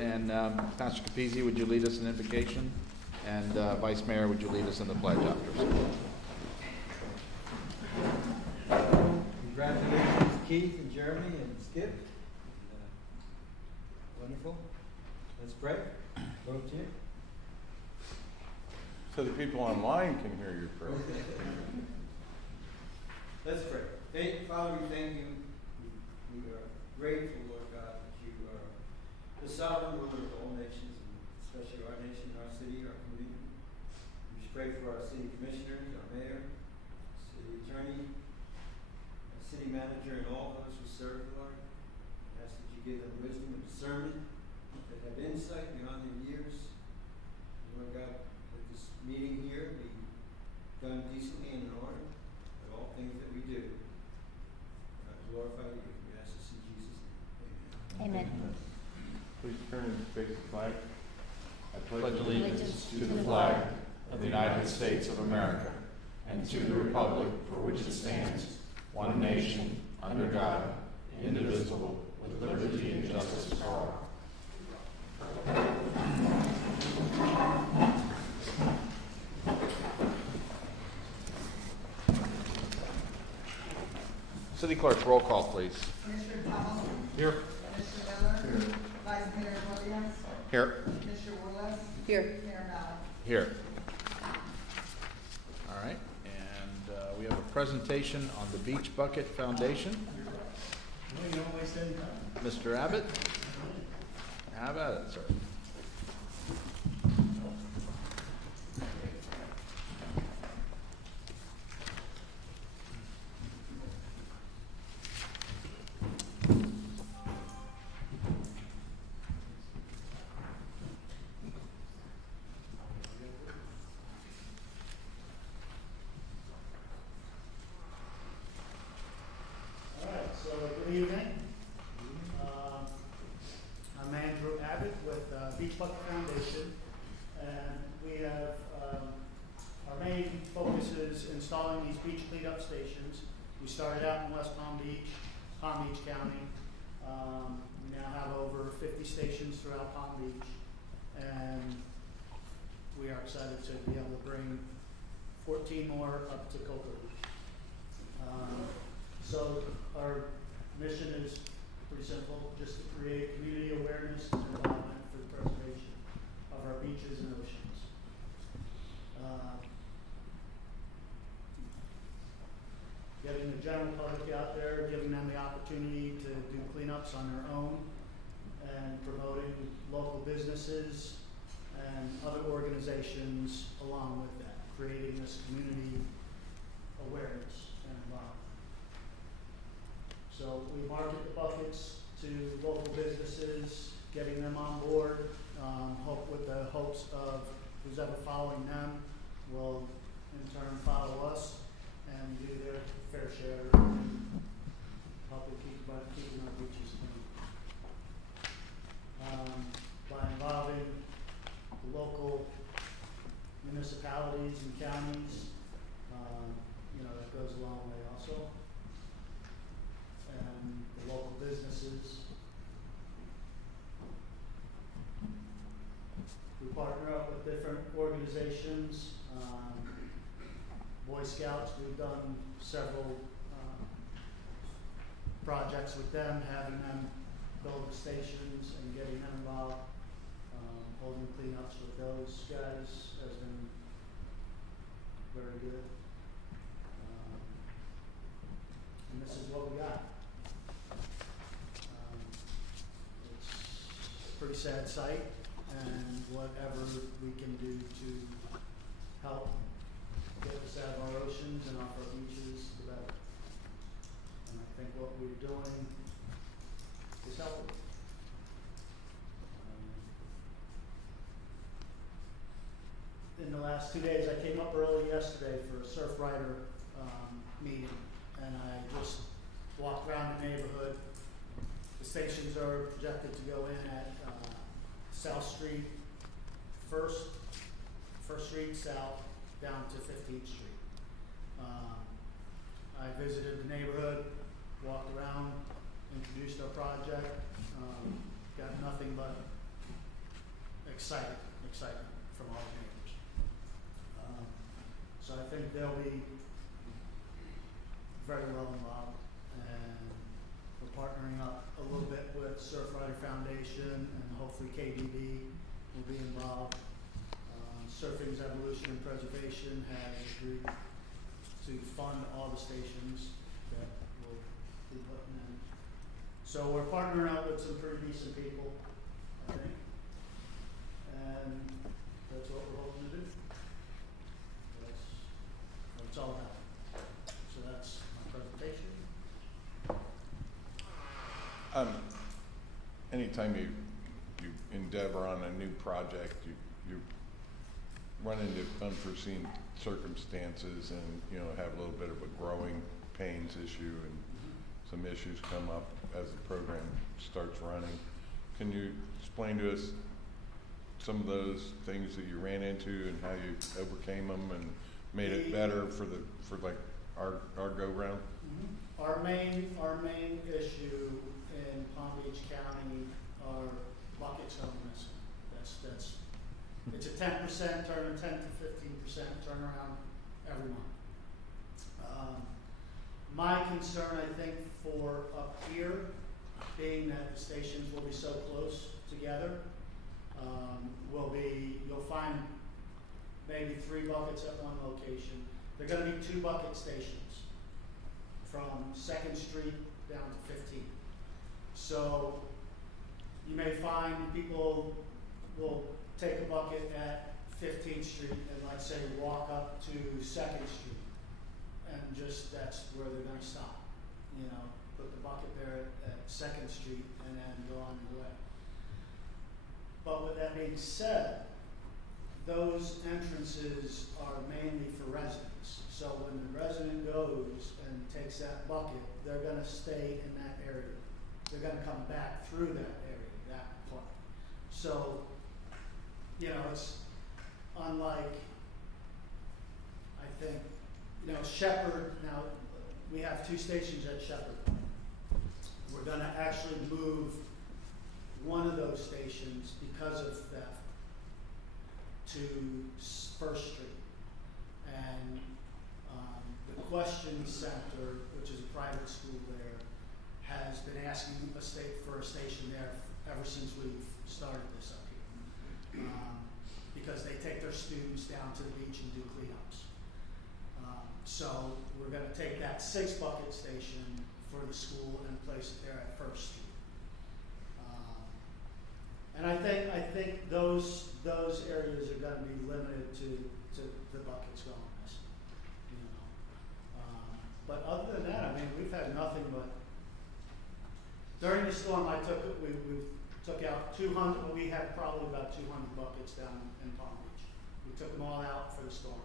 and Pastor Capizzi, would you lead us in invocation? And Vice Mayor, would you lead us in the pledge after? Congratulations, Keith and Jeremy and Skip. Wonderful. Let's pray. Lord, to you. So the people online can hear your prayer. Let's pray. Father, we thank you. We are grateful, Lord God, that you are the sovereign ruler of all nations, and especially our nation, our city, our community. We just pray for our city commissioners, our mayor, city attorney, our city manager, and all those who serve, Lord. I ask that you give them wisdom and discernment, that have insight beyond their years. Lord God, let this meeting here be done decently and in order, but all things that we do glorify you. We ask this in Jesus' name. Amen. Amen. Please turn and face the flag. I pledge allegiance to the flag of the United States of America and to the republic for which it stands, one nation, under God, indivisible, with liberty and justice for all. City Clerk, roll call, please. Commissioner Thomas. Here. Commissioner Miller. Here. Vice Mayor Williams. Here. Commissioner Willis. Here. Mayor Mallon. Here. All right, and we have a presentation on the Beach Bucket Foundation. Mr. Abbott? How about it, sir? Good evening. I'm Andrew Abbott with Beach Bucket Foundation, and we have our main focus is installing these beach cleanup stations. We started out in West Palm Beach County. We now have over 50 stations throughout Palm Beach, and we are excited to be able to bring 14 more up to Cocoa Beach. So our mission is pretty simple, just to create community awareness and involvement for the preservation of our beaches and oceans. Getting the general public out there, giving them the opportunity to do cleanups on their own, and promoting local businesses and other organizations along with that, creating this community awareness and involvement. So we market the buckets to local businesses, getting them on board, with the hopes of who's ever following them will in turn follow us and do their fair share in helping keeping our beaches clean. By involving the local municipalities and counties, that goes a long way also. And the local businesses. We partner up with different organizations. Boy Scouts, we've done several projects with them, having them build the stations and getting them involved. Holding cleanups with those guys has been very good. And this is what we got. It's a pretty sad sight, and whatever we can do to help get us out of our oceans and off our beaches, the better. And I think what we're doing is helping. In the last 2 days, I came up early yesterday for a Surf Rider meeting, and I just walked around the neighborhood. The stations are projected to go in at South Street, First Street South, down to 15th Street. I visited the neighborhood, walked around, introduced our project, got nothing but excitement from all the neighbors. So I think they'll be very well involved, and we're partnering up a little bit with Surfrider Foundation, and hopefully KDB will be involved. Surfing's Evolution and Preservation has agreed to fund all the stations that we'll be putting in. So we're partnering up with some pretty decent people, I think, and that's what we're hoping to do. That's what it's all about. So that's my presentation. Anytime you endeavor on a new project, you run into unforeseen circumstances and, have a little bit of a growing pains issue, and some issues come up as the program starts running. Can you explain to us some of those things that you ran into and how you overcame them and made it better for our go-round? Our main issue in Palm Beach County are buckets going missing. That's it's a 10% turn, 10 to 15% turnaround every month. My concern, I think, for up here, being that the stations will be so close together, you'll find maybe 3 buckets at one location. They're going to be 2 bucket stations from 2nd Street down to 15th. So you may find people will take a bucket at 15th Street and, let's say, walk up to 2nd Street, and just that's where they're going to stop. Put the bucket there at 2nd Street and then go on their way. But with that being said, those entrances are mainly for residents. So when the resident goes and takes that bucket, they're going to stay in that area. They're going to come back through that area, that part. So, it's unlike, I think, Shepherd. Now, we have 2 stations at Shepherd. We're going to actually move one of those stations because of theft to 1st Street. And the Question Center, which is a private school there, has been asking for a station there ever since we've started this up here. Because they take their students down to the beach and do cleanups. So we're going to take that 6 bucket station for the school and place it there at 1st Street. And I think those areas are going to be limited to the buckets going missing. But other than that, we've had nothing but. During the storm, we took out 200. Well, we had probably about 200 buckets down in Palm Beach. We took them all out for the storm.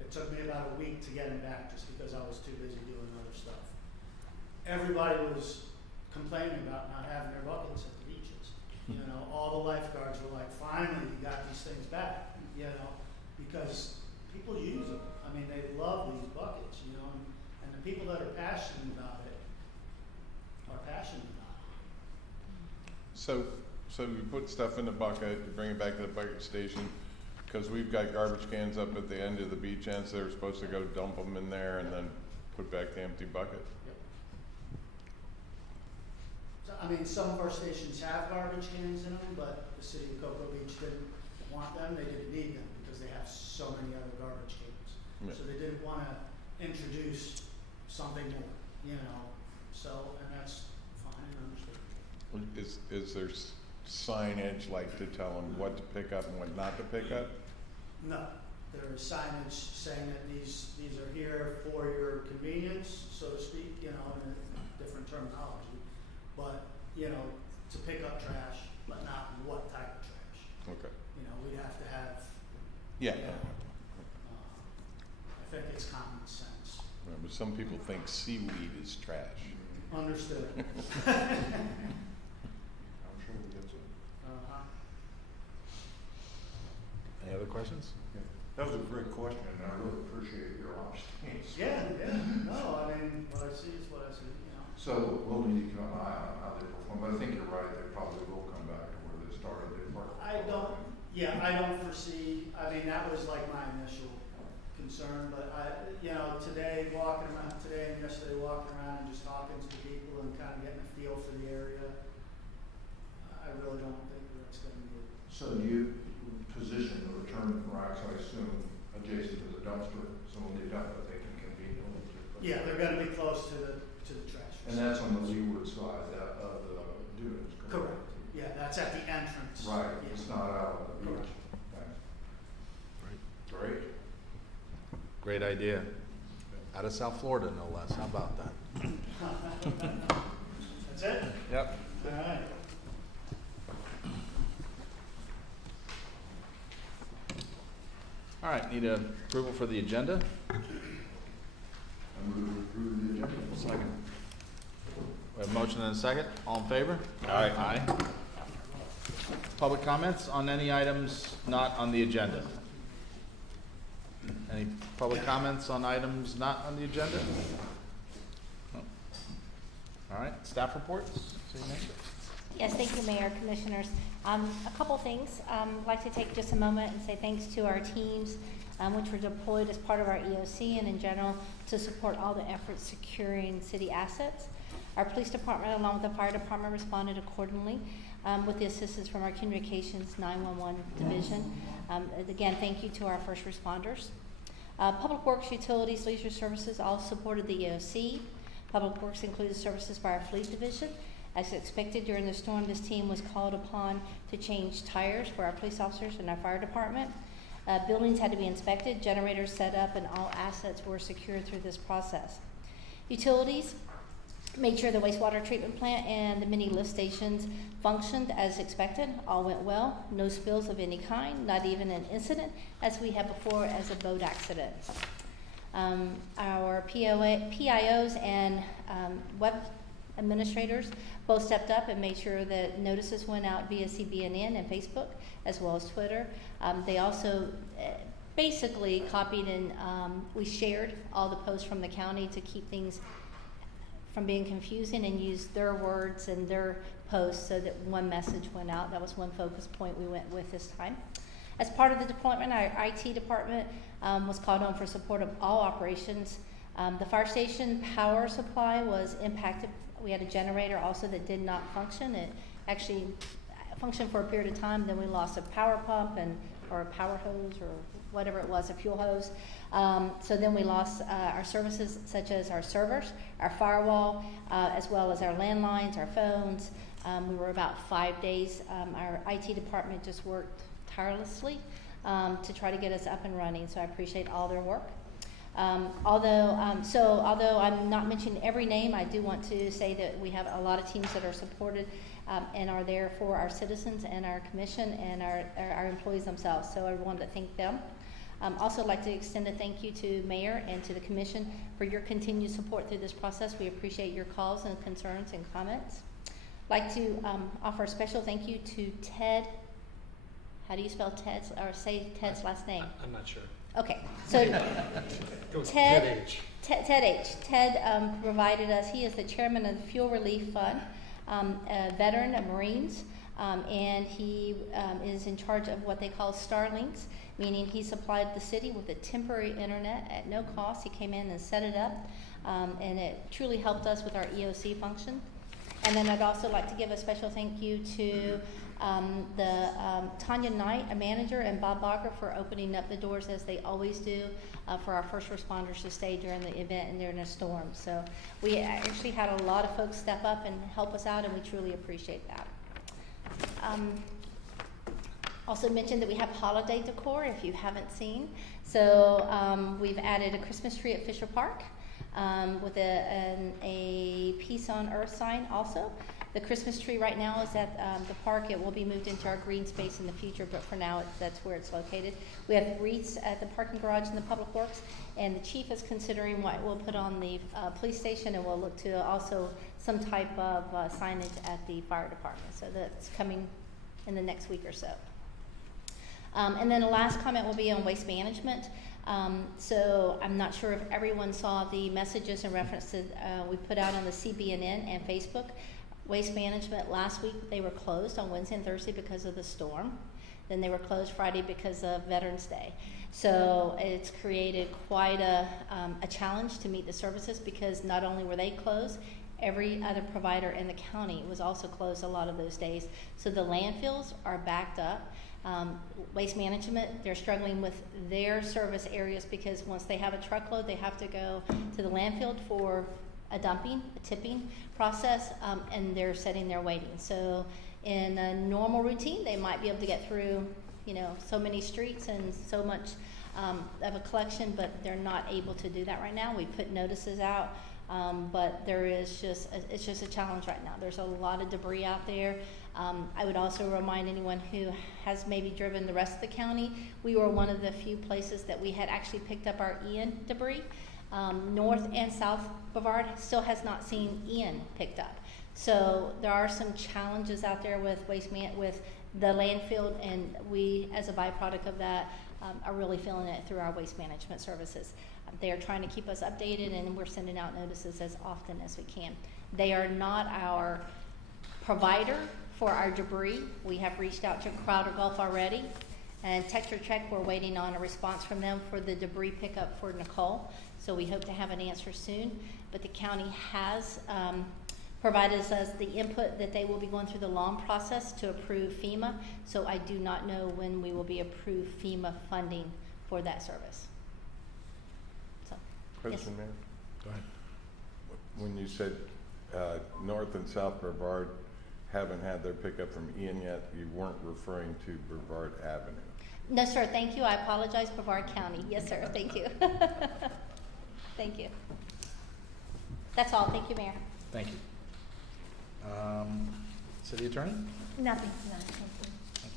It took me about a week to get them back, just because I was too busy doing other stuff. Everybody was complaining about not having their buckets at the beaches. All the lifeguards were like, "Finally, you got these things back." Because people use them. They love these buckets. And the people that are passionate about it are passionate about it. So you put stuff in the bucket, you bring it back to the bucket station, because we've got garbage cans up at the end of the beach ends. They're supposed to go dump them in there and then put back the empty bucket. Yep. So, some of our stations have garbage cans in them, but the city of Cocoa Beach didn't want them. They didn't need them because they have so many other garbage cans. Yeah. So they didn't want to introduce something more, So, and that's fine and understood. Is there signage to tell them what to pick up and what not to pick up? No, there is signage saying that these are here for your convenience, so to speak, in a different terminology. But, to pick up trash, but not what type of trash. Okay. We'd have to have. Yeah. I think it's common sense. But some people think seaweed is trash. Understood. I'm sure we get some. Any other questions? That was a great question, and I really appreciate your honesty. Yeah. No, what I see is what I see, So we'll need to keep an eye on how they perform, but I think you're right, they probably will come back to where this start of the park? I don't foresee, I mean, that was like my initial concern, but today and yesterday walking around and just talking to people and kind of getting a feel for the area, I really don't think that's gonna be So you position the return racks, I assume, adjacent to the dumpster, so when they dump it, they can conveniently just put it. Yeah, they're gonna be close to the trash. And that's on the leeward side of the dunes, correct? Correct. Yeah, that's at the entrance. Right, Yeah. it's not out on the beach. Correct. Thanks. Great. Great idea. Out of South Florida, no less. How about that? That's it? Yep. All right. All right, need a approval for the agenda? I'm going to approve the agenda. Second. We have a motion and a second. All in favor? Aye. Aye. Public comments on any items not on the agenda? Any public comments on items not on the agenda? No. All right, staff reports? City Manager? Yes, thank you, Mayor, Commissioners. A couple things. I'd like to take just a moment and say thanks to our teams, which were deployed as part of our EOC and in general to support all the efforts securing city assets. Our police department, along with the fire department, responded accordingly with the assistance from our Communications 911 division. Again, thank you to our first responders. Public Works, Utilities, Leisure Services all supported the EOC. Public Works included services by our Fleet Division. As expected during the storm, this team was called upon to change tires for our police officers and our fire department. Buildings had to be inspected, generators set up, and all assets were secured through this process. Utilities made sure the wastewater treatment plant and the mini lift stations functioned as expected. All went well, no spills of any kind, not even an incident as we had before as a boat accident. Our PIOs and web administrators both stepped up and made sure that notices went out via CBNN and Facebook as well as Twitter. They also basically copied and we shared all the posts from the county to keep things from being confusing and used their words and their posts so that one message went out. That was one focus point we went with this time. As part of the deployment, our IT department was called on for support of all operations. The fire station power supply was impacted. We had a generator also that did not function. It actually functioned for a period of time. Then we lost a power pump or a power hose or whatever it was, a fuel hose. So then we lost our services such as our servers, our firewall, as well as our landlines, our phones. We were about 5 days. Our IT department just worked tirelessly to try to get us up and running. So I appreciate all their work. Although I'm not mentioning every name, I do want to say that we have a lot of teams that are supported and are there for our citizens and our commission and our employees themselves. So I wanted to thank them. Also like to extend a thank you to Mayor and to the Commission for your continued support through this process. We appreciate your calls and concerns and comments. Like to offer a special thank you to Ted. How do you spell Ted's, or say Ted's last name? I'm not sure. Okay, so Go Ted H. Ted H. Ted provided us, he is the chairman of the Fuel Relief Fund, a veteran of Marines, and he is in charge of what they call Starlinks, meaning he supplied the city with a temporary internet at no cost. He came in and set it up, and it truly helped us with our EOC function. And then I'd also like to give a special thank you to Tanya Knight, a manager, and Bob Barker for opening up the doors as they always do for our first responders to stay during the event and during a storm. So we actually had a lot of folks step up and help us out, and we truly appreciate that. Also mentioned that we have holiday decor if you haven't seen. So we've added a Christmas tree at Fisher Park with a Peace on Earth sign also. The Christmas tree right now is at the park. It will be moved into our green space in the future, but for now that's where it's located. We have wreaths at the parking garage in the Public Works, and the chief is considering what we'll put on the police station, and we'll look to also some type of signage at the fire department. So that's coming in the next week or so. And then the last comment will be on waste management. So I'm not sure if everyone saw the messages in reference to we put out on the CBNN and Facebook. Waste Management, last week, they were closed on Wednesday and Thursday because of the storm. Then they were closed Friday because of Veterans Day. So it's created quite a challenge to meet the services, because not only were they closed, every other provider in the county was also closed a lot of those days. So the landfills are backed up. Waste Management, they're struggling with their service areas, because once they have a truckload, they have to go to the landfill for a tipping process, and they're sitting there waiting. So in a normal routine, they might be able to get through, so many streets and so much of a collection, but they're not able to do that right now. We put notices out, but it's just a challenge right now. There's a lot of debris out there. I would also remind anyone who has maybe driven the rest of the county, we were one of the few places that we had actually picked up our Ian debris. North and South Brevard still has not seen Ian picked up. So there are some challenges out there with with the landfill, and we, as a byproduct of that, are really feeling it through our waste management services. They are trying to keep us updated, and we're sending out notices as often as we can. They are not our provider for our debris. We have reached out to Crowder Gulf already, and Tetra Tech, we're waiting on a response from them for the debris pickup for Nicole. So we hope to have an answer soon. But the county has provided us the input that they will be going through the long process to approve FEMA. So I do not know when we will be approved FEMA funding for that service. So, Question, Mayor? Go ahead. When you said North and South Brevard haven't had their pickup from Ian yet, you weren't referring to Brevard Avenue? No, sir, thank you. I apologize, Brevard County. Yes, sir, thank you. Thank you. That's all. Thank you, Mayor. Thank you. City Attorney? Nothing, thank you. Thank you.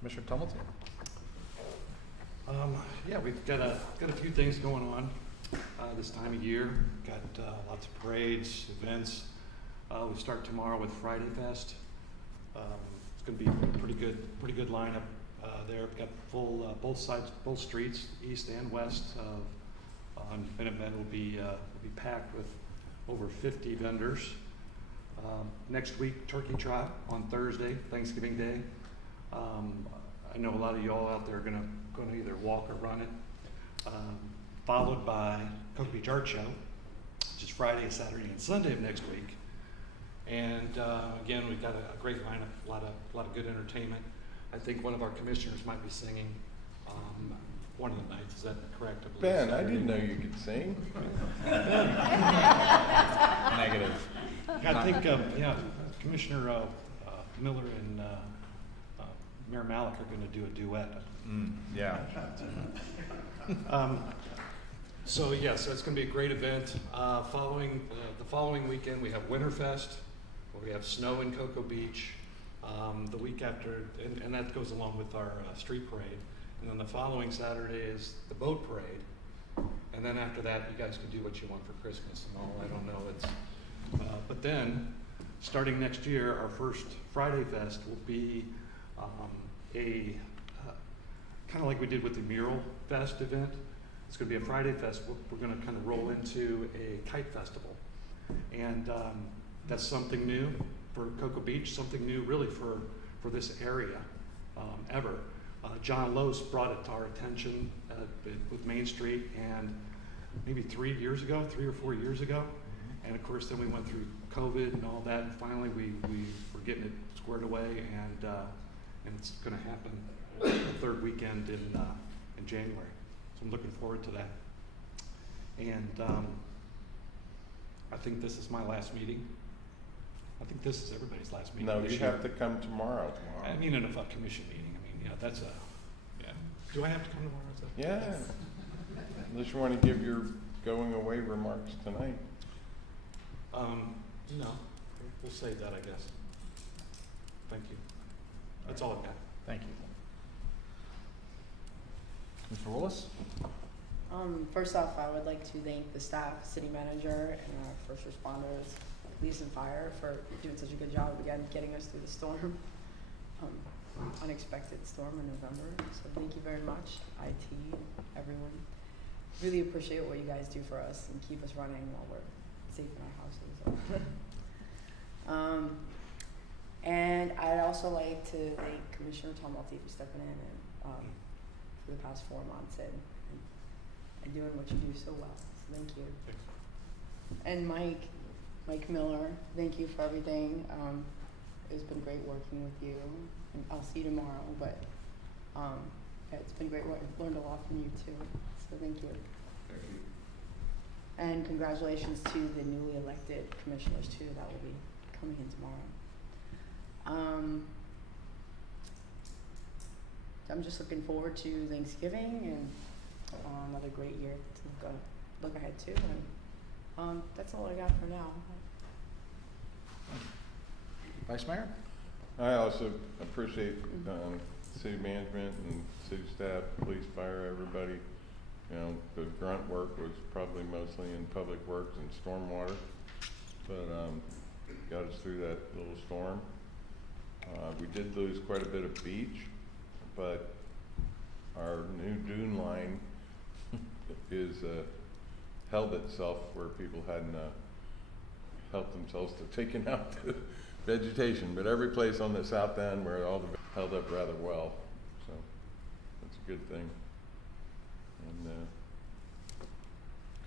Commissioner Tumilton? Yeah, we've got a few things going on this time of year. Got lots of parades, events. We start tomorrow with Friday Fest. It's going to be a pretty good lineup there. We've got full both sides, both streets, east and west. An event will be packed with over 50 vendors. Next week, Turkey Trot on Thursday, Thanksgiving Day. I know a lot of y'all out there are going to either walk or run it. Followed by Cocoa Beach Art Show, which is Friday, Saturday, and Sunday of next week. And again, we've got a great lineup, a lot of good entertainment. I think one of our commissioners might be singing one of the nights. Is that correct? I believe Ben, I Saturday. didn't know you could sing. Negative. I think, Commissioner Miller and Mayor Malik are going to do a duet. Yeah. So it's going to be a great event. Following the following weekend, we have Winterfest, where we have snow in Cocoa Beach. The week after, and that goes along with our street parade. And then the following Saturday is the boat parade. And then after that, you guys can do what you want for Christmas and all. I don't know. But then, starting next year, our first Friday Fest will be a kind of like we did with the Mural Fest event. It's going to be a Friday Fest. We're going to kind of roll into a kite festival. And that's something new for Cocoa Beach, something new really for this area ever. John Lose brought it to our attention with Main Street, and maybe 3 or 4 years ago. And of course, then we went through COVID and all that, and finally we were getting it squared away, and it's going to happen the third weekend in January. So I'm looking forward to that. And I think this is my last meeting. I think this is everybody's last meeting. No, this you year. have to come tomorrow. I mean, in a commission meeting. I mean, that's a. Yeah. Do I have to come tomorrow? Yeah. Unless you want to give your going away remarks tonight. No, we'll save that, I guess. Thank you. That's all I've got. Thank you. Mr. Willis? First off, I would like to thank the staff, city manager, and our first responders, police and fire, for doing such a good job again getting us through the storm, unexpected storm in November. So thank you very much, IT, everyone. Really appreciate what you guys do for us and keep us running while we're safe in our houses. And I'd also like to thank Commissioner Tumulty for stepping in and for the past 4 months and doing what you do so well. So thank you. And Mike Miller, thank you for everything. It's been great working with you, and I'll see you tomorrow. But yeah, it's been great work. I've learned a lot from you too. So thank you. Thank you. And congratulations to the newly elected commissioners too. That will be coming in tomorrow. I'm just looking forward to Thanksgiving and another great year to look ahead to. And that's all I got for now. Vice Mayor? I also appreciate city management and city staff, police, fire, everybody. You know, the grunt work was probably mostly in public works and stormwater, but got us through that little storm. We did lose quite a bit of beach, but our new dune line is held itself where people hadn't helped themselves to taking out the vegetation, but every place on the south end where all the held up rather well, so that's a good thing. And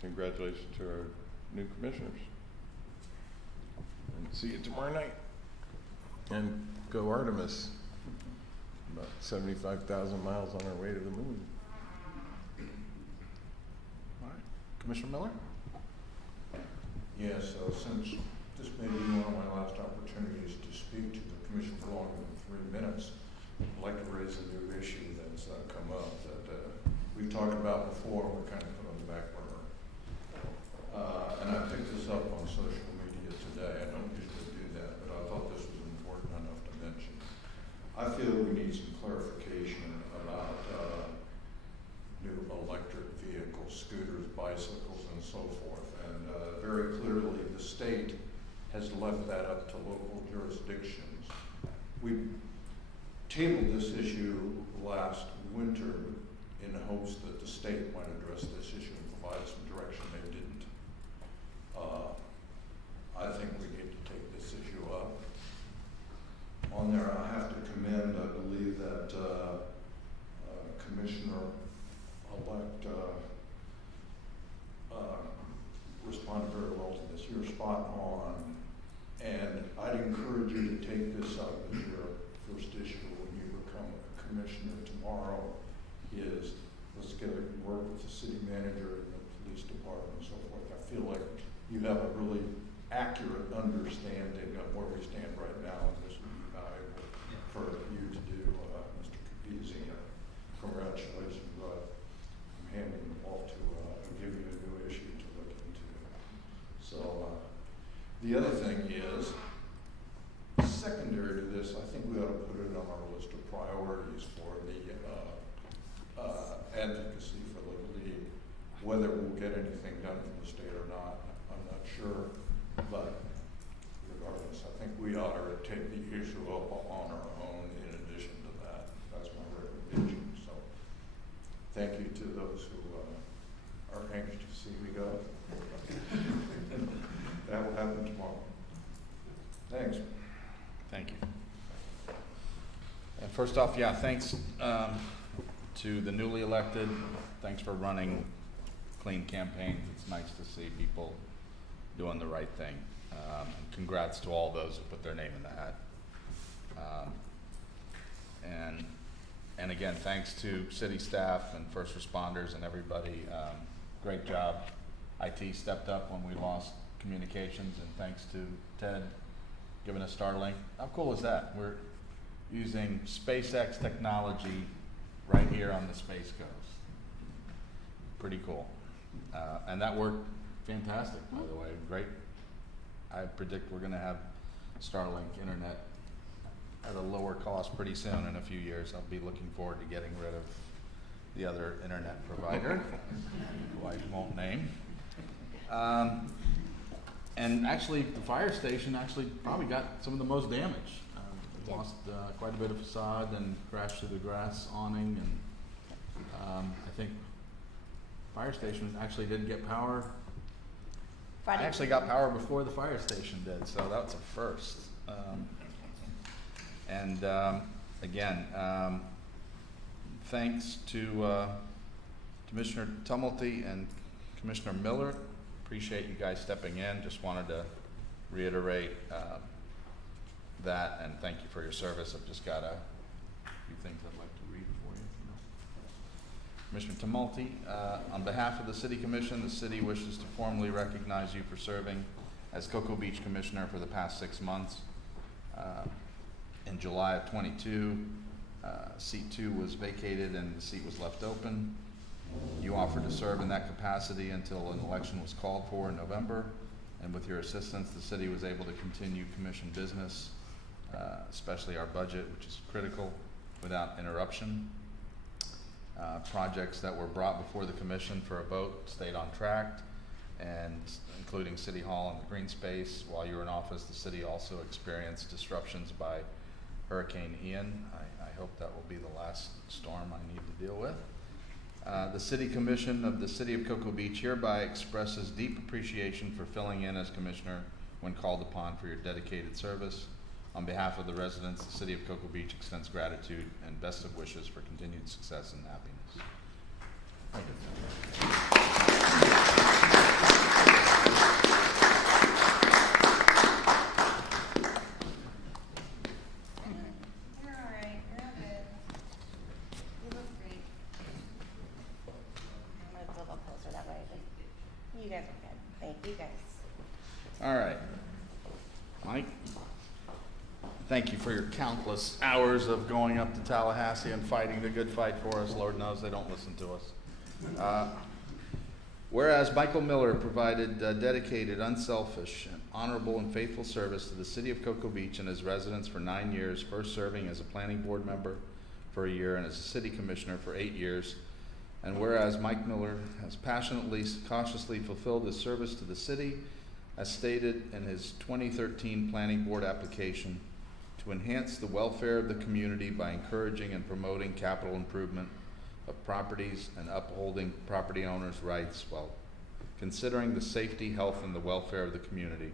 congratulations to our new commissioners. And see you tomorrow night. And go Artemis. About 75,000 miles on our way to the moon. All right. Commissioner Miller? Yes, so since this may be one of my last opportunities to speak to the commission for longer than 3 minutes, I'd like to raise a new issue that's come up that we've talked about before, we're kind of put on the back burner. And I picked this up on social media today. I don't usually do that, but I thought this was important enough to mention. I feel we need some clarification about new electric vehicles, scooters, bicycles, and so forth. And very clearly, the state has left that up to local jurisdictions. We tabled this issue last winter in hopes that the state might address this issue and provide some direction. They didn't. I think we need to take this issue up. On there, I have to commend, I believe that Commissioner-elect responded very well to this. You're spot on. And I'd encourage you to take this up as your first issue when you become a commissioner tomorrow, is let's work with the city manager and the police department and so forth. I feel like you have a really accurate understanding of where we stand right now, and this would be valuable for you to do, Mr. Capizzi. Congratulations. I'm handing the ball to give you a new issue to look into. So the other thing is, secondary to this, I think we ought to put it on our list of priorities for the advocacy for the league. Whether we'll get anything done from the state or not, I'm not sure, but regardless, I think we ought to take the issue up on our own in addition to that. That's my recommendation. So thank you to those who are anxious to see me go. That will happen tomorrow. Thanks. Thank you. And first off, yeah, thanks to the newly elected. Thanks for running clean campaigns. It's nice to see people doing the right thing. And congrats to all those who put their name in the hat. And again, thanks to city staff and first responders and everybody. Great job. IT stepped up when we lost communications, and thanks to Ted giving us Starlink. How cool is that? We're using SpaceX technology right here on the Space Coast. Pretty cool. And that worked fantastic, by the way. Great. I predict we're going to have Starlink internet at a lower cost pretty soon. In a few years, I'll be looking forward to getting rid of the other internet provider, who I won't name. And actually, the fire station actually probably got some of the most damage. It lost quite a bit of facade and crashed through the grass awning, and I think fire station actually didn't get power Friday. I actually got power before the fire station did, so that's a first. Again, thanks to Commissioner Tumulty and Commissioner Miller. Appreciate you guys stepping in. Just wanted to reiterate that, and thank you for your service. I've just got a few things I'd like to read for you. Commissioner Tumulty, on behalf of the City Commission, the city wishes to formally recognize you for serving as Cocoa Beach Commissioner for the past 6 months. In July of 22, seat 2 was vacated and the seat was left open. You offered to serve in that capacity until an election was called for in November, and with your assistance, the city was able to continue commission business, especially our budget, which is critical, without interruption. Projects that were brought before the commission for a vote stayed on track, and including City Hall and the green space. While you were in office, the city also experienced disruptions by Hurricane Ian. I hope that will be the last storm I need to deal with. The City Commission of the City of Cocoa Beach hereby expresses deep appreciation for filling in as Commissioner when called upon for your dedicated service. On behalf of the residents, the City of Cocoa Beach extends gratitude and best of wishes for continued success and happiness. Thank You're all right, you're all good. You look great. I'm gonna go a little closer that way, but you guys are good. Thank you guys. All right. Mike, thank you for your countless hours of going up to Tallahassee and fighting the good fight for us. Lord knows they don't listen to us. Whereas Michael Miller provided dedicated, unselfish, and honorable and faithful service to the City of Cocoa Beach and his residents for 9 years, first serving as a planning board member for a year and as a city commissioner for 8 years. And whereas Mike Miller has passionately, cautiously fulfilled his service to the city, as stated in his 2013 planning board application, to enhance the welfare of the community by encouraging and promoting capital improvement of properties and upholding property owners' rights while considering the safety, health, and the welfare of the community.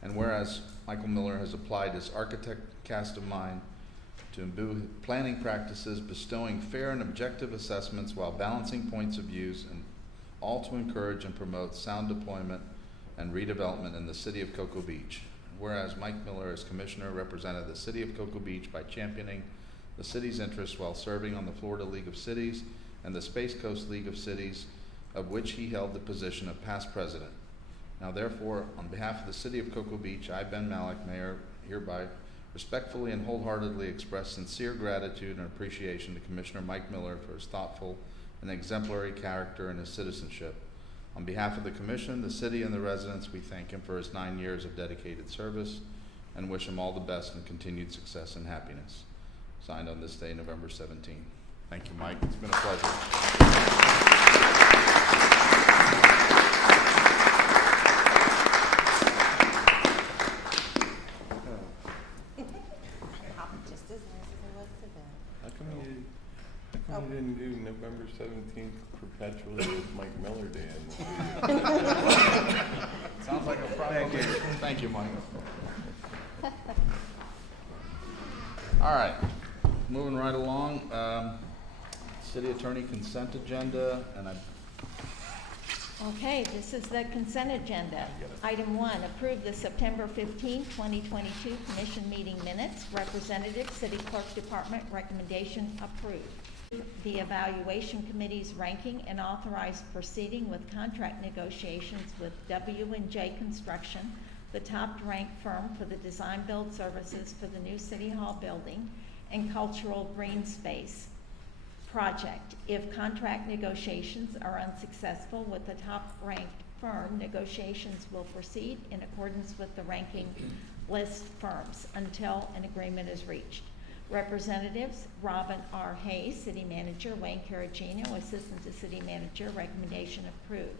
And whereas Michael Miller has applied his architect cast of mind to imbue planning practices, bestowing fair and objective assessments while balancing points of views, and all to encourage and promote sound deployment and redevelopment in the City of Cocoa Beach. Whereas Mike Miller, as Commissioner, represented the City of Cocoa Beach by championing the city's interests while serving on the Florida League of Cities and the Space Coast League of Cities, of which he held the position of past president. Now therefore, on behalf of the City of Cocoa Beach, I, Ben Malik, Mayor, hereby respectfully and wholeheartedly express sincere gratitude and appreciation to Commissioner Mike Miller for his thoughtful and exemplary character and his citizenship. On behalf of the Commission, the City, and the residents, we thank him for his 9 years of dedicated service and wish him all the best and continued success and happiness. Signed on this day, November 17. Thank you, Mike. It's been a pleasure. Just as nice as it was to them. How come you didn't do November 17th perpetually as Mike Miller Day? Sounds like a problem. Thank you. Thank you, Mike. All right, moving right along. City Attorney consent agenda, and Okay, this is the consent agenda. Item 1, approve the September 15, 2022 Commission meeting minutes. Representative, City Clerk Department, recommendation approved. The Evaluation Committee's ranking and authorized proceeding with contract negotiations with W&J Construction, the top-ranked firm for the design-build services for the new City Hall building and cultural green space project. If contract negotiations are unsuccessful with the top-ranked firm, negotiations will proceed in accordance with the ranking list firms until an agreement is reached. Representatives, Robin R. Hayes, City Manager, Wayne Caragino, Assistant to City Manager, recommendation approved.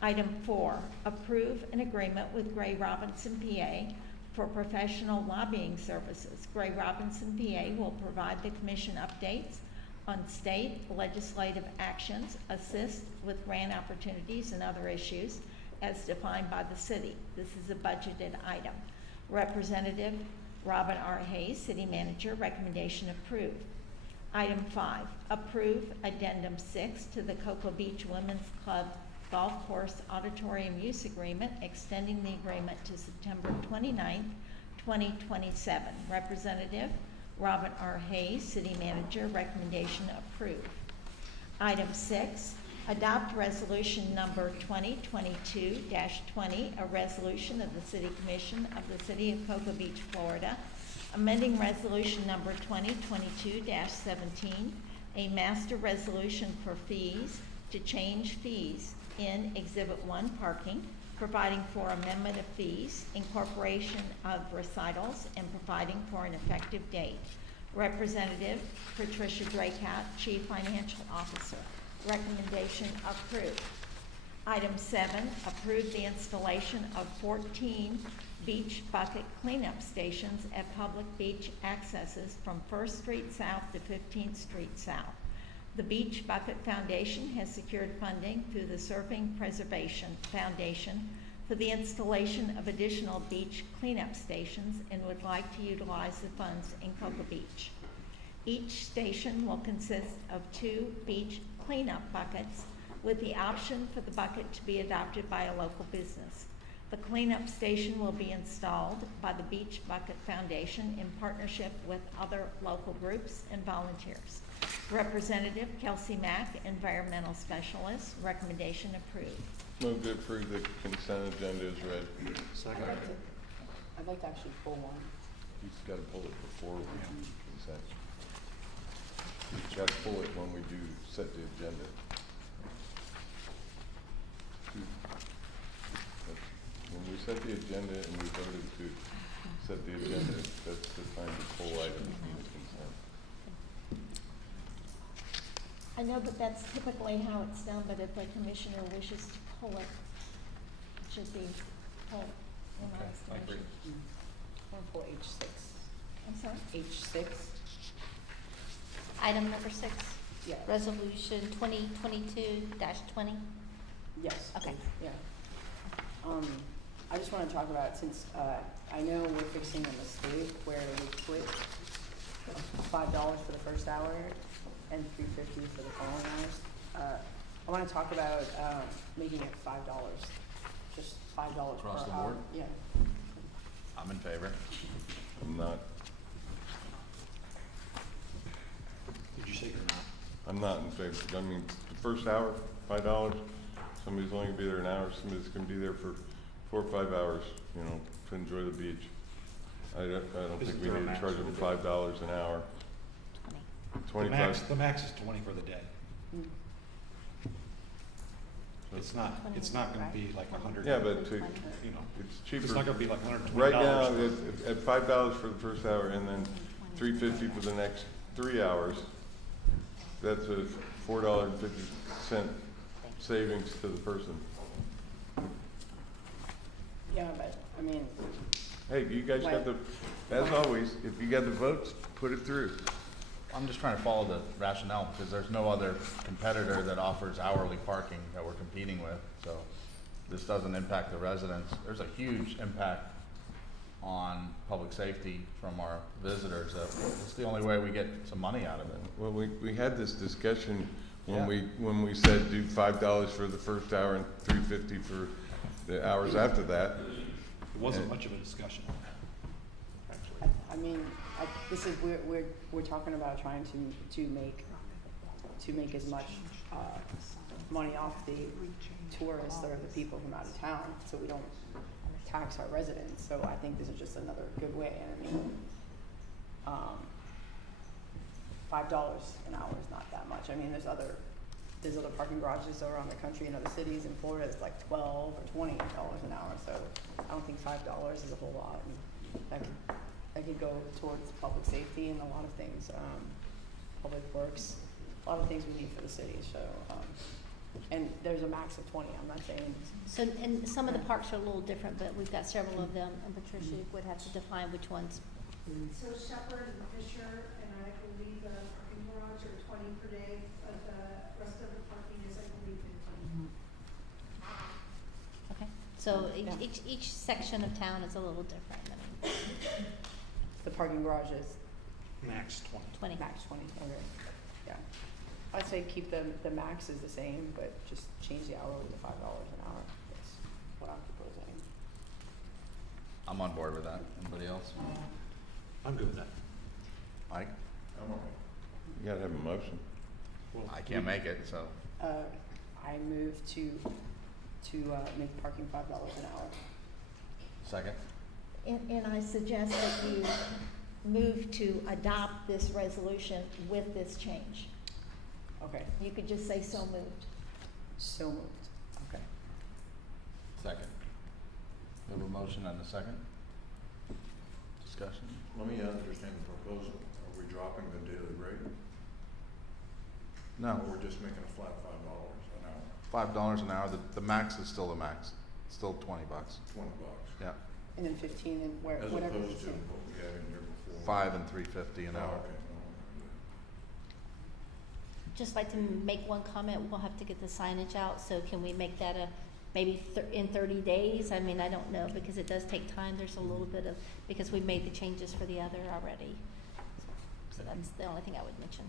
Item 4, approve an agreement with Gray Robinson, PA for professional lobbying services. Gray Robinson, PA will provide the Commission updates on state legislative actions, assist with grant opportunities and other issues, as defined by the city. This is a budgeted item. Representative Robin R. Hayes, City Manager, recommendation approved. Item 5, approve Addendum 6 to the Cocoa Beach Women's Club Golf Course Auditorium Use Agreement, extending the agreement to September 29th, 2027. Representative Robin R. Hayes, City Manager, recommendation approved. Item 6, adopt resolution number 2022-20, a resolution of the City Commission of the City of Cocoa Beach, Florida, amending resolution number 2022-17, a master resolution for fees to change fees in Exhibit 1 parking, providing for amendment of fees, incorporation of recitals, and providing for an effective date. Representative Patricia Dracat, Chief Financial Officer. Recommendation approved. Item 7, approve the installation of 14 beach bucket cleanup stations at public beach accesses from 1st Street South to 15th Street South. The Beach Bucket Foundation has secured funding through the Surfing Preservation Foundation for the installation of additional beach cleanup stations and would like to utilize the funds in Cocoa Beach. Each station will consist of 2 beach cleanup buckets with the option for the bucket to be adopted by a local business. The cleanup station will be installed by the Beach Bucket Foundation in partnership with other local groups and volunteers. Representative Kelsey Mack, Environmental Specialist, recommendation approved. Move to approve the consent agenda as read. Second. I'd like to actually pull one. You've got to pull it before we consent. You've got to pull it when we do set the agenda. When we set the agenda and we voted to set the agenda, that's the time to pull items from the consent. I know that that's typically how it's done, but if the commissioner wishes to pull it, it should be pulled. in my Okay, I agree. estimation. I want to pull H6. I'm sorry? H6? Item number 6, Yeah. resolution 2022-20. Yes. Okay. please, Yeah. I just want to talk about, since I know we're fixing a mistake where we put $5 for the first hour and $3.50 for the following hours. I want to talk about making it $5, just $5 per hour. Across the board? Yeah. I'm in favor. I'm not, Did you say you're not? I'm not in favor. I mean, the first hour, $5, somebody's only gonna be there an hour, somebody's gonna be there for 4 or 5 hours, you know, to enjoy the beach. I don't think Isn't we there a need to max charge for them the day? $5 an hour. The max is 20 for the day. Mm. It's not gonna be like 100. Yeah, but to, You know, it's it's cheaper. not gonna be like $120. Right now, at $5 for the first hour and then $3.50 for the next 3 hours, that's a $4.50 savings to the person. Yeah, but, I mean, Hey, you guys got the, as always, if you got the votes, put it through. I'm just trying to follow the rationale, because there's no other competitor that offers hourly parking that we're competing with, so this doesn't impact the residents. There's a huge impact on public safety from our visitors. It's the only way we get some money out of it. Well, we had this discussion Yeah. when we said do $5 for the first hour and $3.50 for the hours after that. It wasn't much of a discussion. I mean, this is, we're talking about trying to make as much money off the tourists or the people from out of town, so we don't tax our residents. So I think this is just another good way. And I mean, $5 an hour is not that much. I mean, there's other parking garages around the country in other cities. In Florida, it's like $12 or $20 an hour. So I don't think $5 is a whole lot. And that could go towards public safety and a lot of things, public works, a lot of things we need for the city. So, and there's a max of 20. I'm not saying. So, and some of the parks are a little different, but we've got several of them, and Patricia would have to define which ones. So Shepherd and Fisher, and I believe the parking garage are 20 per day, but the rest of the parking is, I believe, 15. Okay. So Yeah. each section of town is a little different. I mean, The parking garage is Max 20. 20. max 20, okay, yeah. I'd say keep the max is the same, but just change the hourly to $5 an hour. That's what I'm proposing. I'm on board with that. Anybody else? I'm good with that. Mike? I'm all right. You gotta have a motion. Well, I can't make it, so. I move to make parking $5 an hour. Second? And I suggest that you move to adopt this resolution with this change. Okay, You could just say so moved. so moved. Okay. Second. We have a motion and a second. Discussion? Let me understand the proposal. Are we dropping the daily rate? No. Or we're just making a flat $5 an hour? $5 an hour. The max is still the max. It's still $20. $20. Yeah. And then 15 and As whatever. opposed to what we had in here before. 5 and $3.50 an Oh, hour. okay. Just like to make one comment, we'll have to get the signage out, so can we make that maybe in 30 days? I mean, I don't know, because it does take time, there's a little bit of, because we made the changes for the other already. So that's the only thing I would mention.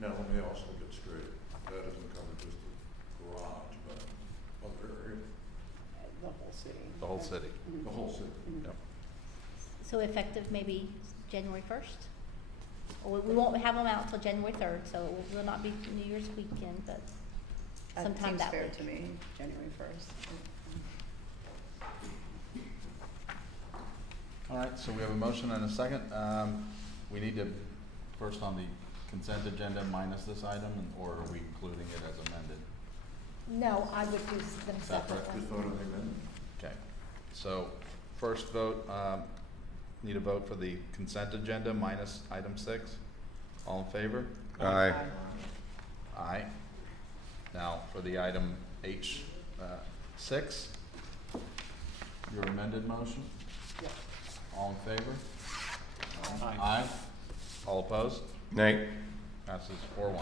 Now, let me also get straight. That doesn't cover just the garage, but other area, The whole city. The whole city. Mhm. the whole city. Mhm. Yep. So effective maybe January 1st? Or we won't have them out until January 3rd, so it will not be New Year's weekend, but sometime that Seems fair week. to me, January 1st. All right, so we have a motion and a second. We need to, first on the consent agenda minus this item, or are we including it as amended? No, I would do them Separate. separately. Just vote on the amendment. Okay. So first vote, need a vote for the consent agenda minus item 6. All in favor? Aye. Aye. Now, for the item H, 6, your amended motion? Yep. All in favor? Aye. Aye. All opposed? Nay. Passes 4-1.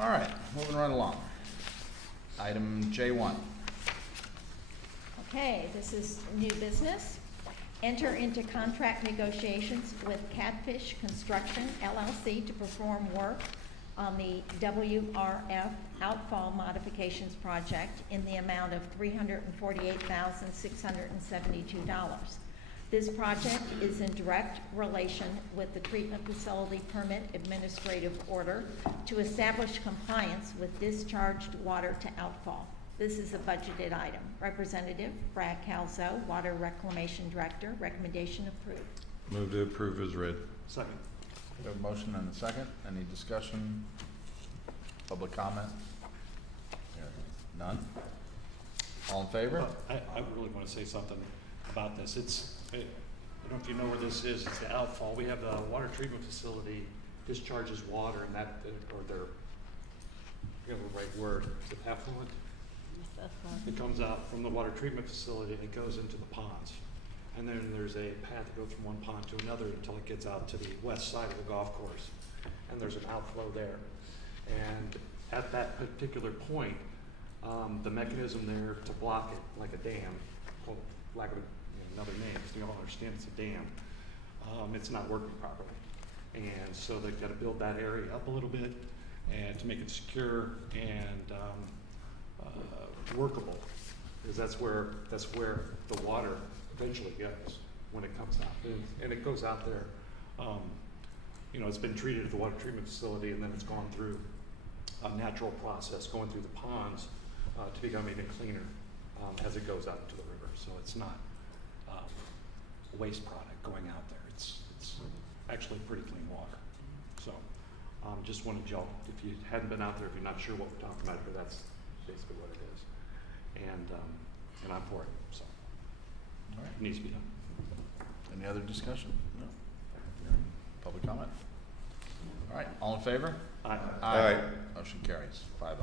All right, moving right along. Item J1. Okay, this is new business. Enter into contract negotiations with Catfish Construction LLC to perform work on the WRF outfall modifications project in the amount of $348,672. This project is in direct relation with the treatment facility permit administrative order to establish compliance with discharged water to outfall. This is a budgeted item. Representative Brad Calzo, Water Reclamation Director, recommendation approved. Move to approve as read. Second. We have a motion and a second. Any discussion? Public comment? None? All in favor? I really want to say something about this. I don't know if you know where this is. It's the outfall. We have the water treatment facility discharges water and that, or their, I forget the right word, is it effluent? It comes out from the water treatment facility and it goes into the ponds. And then there's a path that goes from one pond to another until it gets out to the west side of the golf course. And there's an outflow there. And at that particular point, the mechanism there to block it, like a dam, well, lack of another name, because we all understand it's a dam, it's not working properly. And so they've got to build that area up a little bit and to make it secure and workable, because that's where the water eventually goes when it comes out. And it goes out there, it's been treated at the water treatment facility and then it's gone through a natural process going through the ponds to become even cleaner as it goes out into the river. So it's not waste product going out there. It's actually pretty clean water. So just wanted y'all, if you hadn't been out there, if you're not sure what we're talking about, but that's basically what it is. And I'm for it, so All right. it needs to be done. Any other discussion? No. Public comment? All right, all in favor? Aye. Aye. Motion carries 5-0.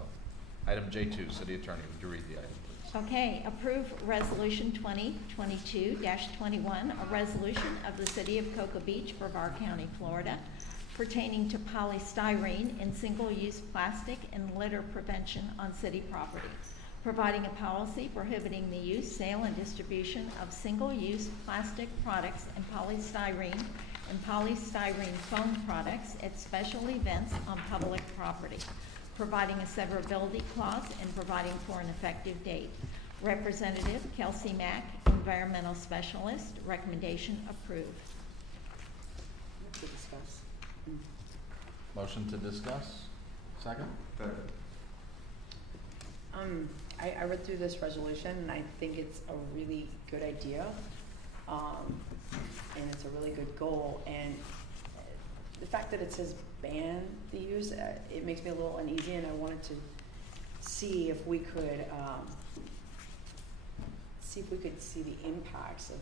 Item J2, City Attorney, would you read the item, please? Okay, approve Resolution 2022-21, a resolution of the City of Cocoa Beach, Brevard County, Florida, pertaining to polystyrene and single-use plastic and litter prevention on city property. providing a policy prohibiting the use, sale, and distribution of single-use plastic products and polystyrene foam products at special events on public property, providing a severability clause and providing for an effective date. Representative Kelsey Mack, Environmental Specialist, recommendation approved. To discuss. Motion to discuss? Second? I read through this resolution and I think it's a really good idea. And it's a really good goal, and the fact that it says ban the use, it makes me a little uneasy, and I wanted to see if we could, see the impacts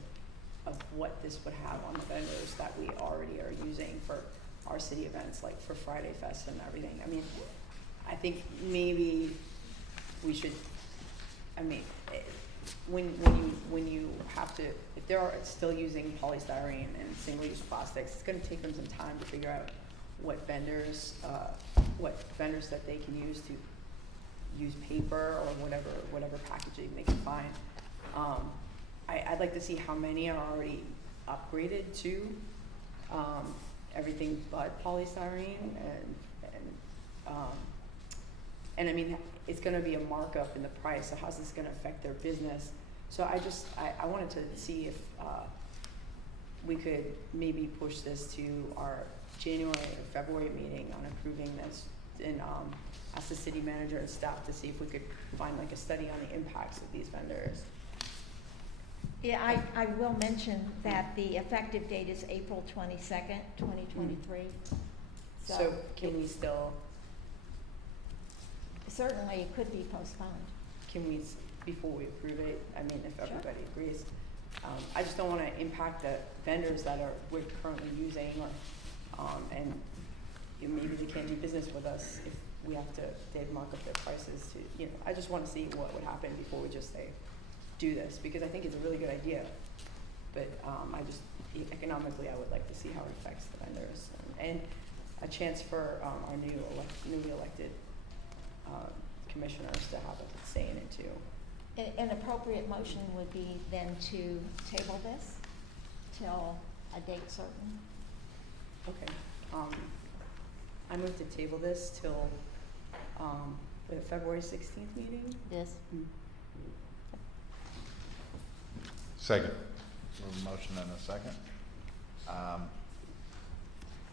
of what this would have on the vendors that we already are using for our city events, like for Friday Fest and everything. I mean, I think maybe we should, when you have to, if they're still using polystyrene and single-use plastics, it's gonna take them some time to figure out what vendors that they can use to use paper or whatever packaging they can find. I'd like to see how many are already upgraded to everything but polystyrene, and I mean, it's gonna be a markup in the price, so how's this gonna affect their business? So I wanted to see if we could maybe push this to our January or February meeting on approving this, and ask the city manager and staff to see if we could find like a study on the impacts of these vendors. Yeah, I will mention that the effective date is April 22nd, 2023. So can we still, Certainly, it could be postponed. before we approve it, I mean, if Sure. everybody agrees, I just don't wanna impact the vendors that we're currently using, or, and maybe they can't do business with us if we have to, they'd mark up their prices to, I just wanna see what would happen before we just say, do this, because I think it's a really good idea. But, economically, I would like to see how it affects the vendors, and a chance for, our newly elected, commissioners to have a say in it too. An appropriate motion would be then to table this till a date certain. Okay, I move to table this till, the February 16th meeting? This, Second. So a motion and a second. I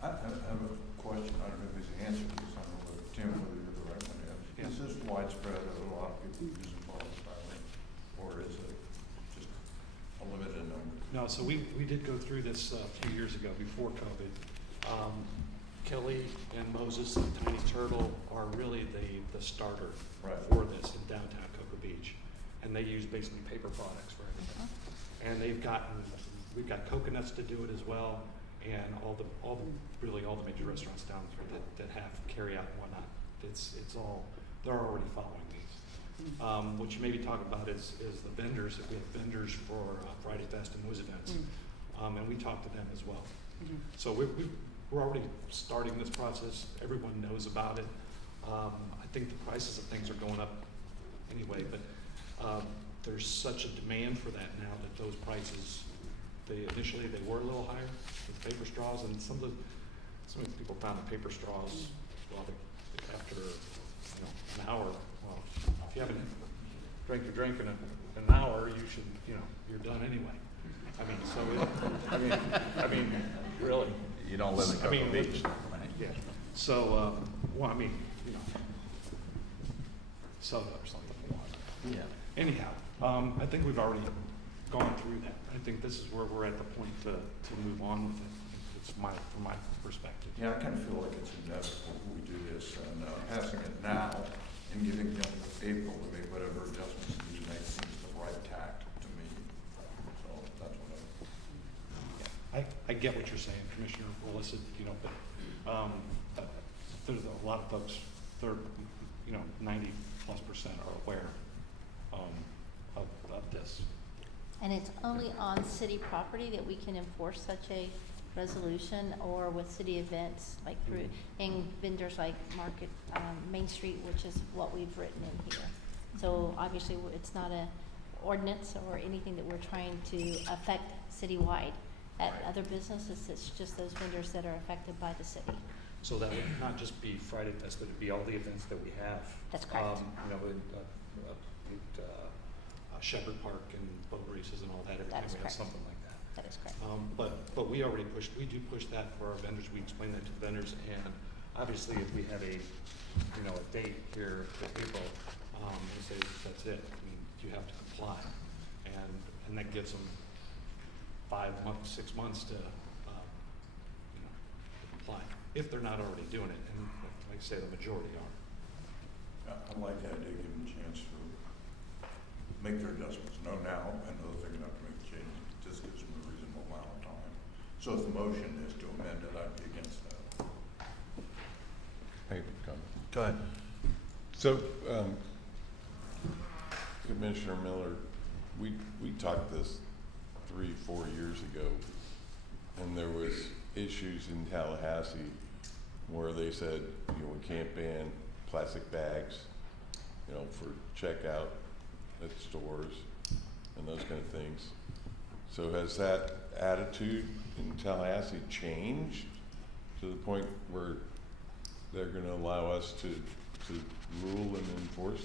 have a question, I don't know if it's the answer to this, I don't know whether, Tim, whether you're the right one to answer. Yeah. Is this widespread, are a lot of people using polystyrene, or is it just a limited number? No, so we did go through this a few years ago before COVID. Kelly and Moses and Tiny Turtle are really the starter Right. for this in downtown Cocoa Beach. And they use basically paper products for everything. And we've got coconuts to do it as well, and all the major restaurants down there that have carry out and whatnot. They're already following these. What you maybe talk about is the vendors, if we have vendors for Friday Fest and those events. And we talk to them as well. So we're already starting this process. Everyone knows about it. I think the prices of things are going up anyway, but there's such a demand for that now that those prices, initially they were a little higher with paper straws, and some of the people found the paper straws, well, after an hour, well, if you haven't drank your drink in an hour, you should, you're done anyway. I mean, really. You don't live in Cocoa Beach, right? Yeah. So, soda or something. Yeah. Anyhow, I think we've already gone through that. I think this is where we're at the point to move on with it. It's from my perspective. Yeah, I kind of feel like it's inevitable we do this, and passing it now and giving them April to make whatever adjustments need to make seems the right tact to me. So that's what I get what you're saying, Commissioner Willis, but there's a lot of folks, 90+% are aware of this. and it's only on city property that we can enforce such a resolution, or with city events, like through, and vendors like Market, Main Street, which is what we've written in here. So obviously, it's not a ordinance or anything that we're trying to affect citywide. At other businesses, it's just those vendors that are affected by the city. So that would not just be Friday Fest, but it'd be all the events that we have. That's correct. You know, Shepherd Park and boat races and all that, every That time is we have correct. something like that. That is correct. But we already we do push that for our vendors, we explain that to the vendors, and obviously if we have a date here for April, we say that's it, I mean, you have to comply, and that gives them 5 months, 6 months to, to comply, if they're not already doing it, and like I say, the majority are. I like the idea, give them a chance to make their adjustments. No, now, I know they're gonna have to make the change, it just gives them a reasonable amount of time. So if the motion is to amend it, I'd be against that. Hey, come. Go ahead. So, Commissioner Miller, we talked this 3-4 years ago, and there was issues in Tallahassee where they said, we can't ban plastic bags, for checkout at stores and those kind of things. So has that attitude in Tallahassee changed to the point where they're gonna allow us to rule and enforce?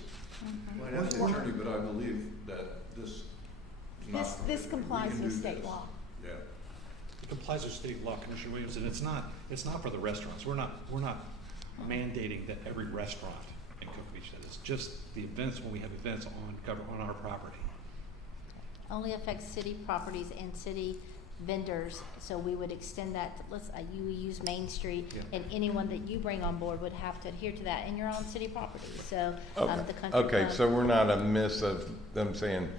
Well, I have the attorney, but I believe that this is not. This complies we can with do state this. law. Yeah. It complies with state law, Commissioner Williams, and it's not for the restaurants. We're not mandating that every restaurant in Cocoa Beach does. It's just the events, when we have events on our property. Only affects city properties and city vendors, so we would extend that, you use Main Street, Yeah. and anyone that you bring on board would have to adhere to that, and you're on city property, so, Okay. the country Okay, club. so we're not a miss of them saying,